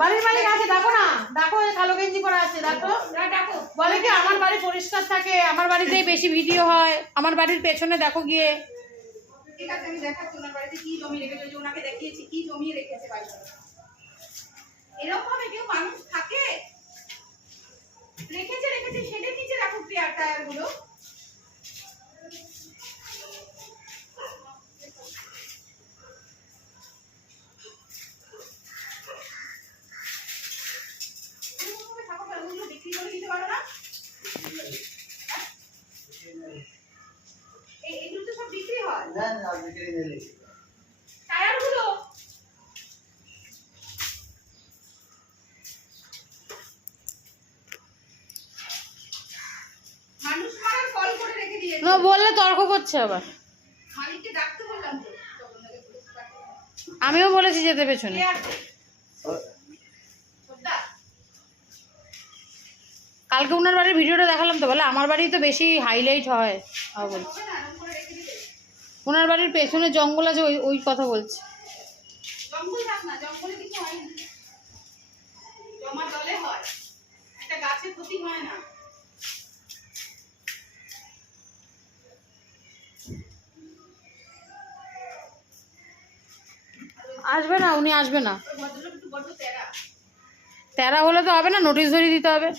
বাড়ির মালিক আছে, ডাকো না, ডাকো, কালো গেঞ্জি পরা আছে, ডাকো। বলে কি আমার বাড়ি পরিষ্কার থাকে, আমার বাড়িতেই বেশি ভিডিও হয়, আমার বাড়ির পেছনে দেখো গিয়ে। ঠিক আছে, আমি দেখাচ্ছি ওনার বাড়িতে কি জমি রেখেছে, যে ওনাকে দেখিয়েছি কি জমিয়ে রেখেছে বাড়িতে। এরকম ভাবে কেউ মানুষ থাকে? রেখেছে শেডের নিচে রাখো টায়ার গুলো। বিক্রি করে দিতে পারো না? এগুলো তো সব বিক্রি হয় না, না বিক্রি নেই। টায়ার গুলো মানুষ মারার কল করে রেখে দিয়েছে। না বললে তর্ক করছে আবার। মালিককে ডাকতে বললাম তো, আমিও বলেছি যেতে পেছনে। কালকে ওনার বাড়ির ভিডিওটা দেখালাম তো, বলে আমার বাড়ি তো বেশি হাইলাইট হয় বলছে। ওনার বাড়ির পেছনে জঙ্গল আছে, ওই কথা বলছে। জঙ্গল থাক না, জঙ্গলে কিছু হয় না, জমা জলে হয়, একটা গাছের ক্ষতি হয় না। আসবে না, উনি আসবে না। তেরা হলে তো হবে না, নোটিশ ধরিয়ে দিতে হবে।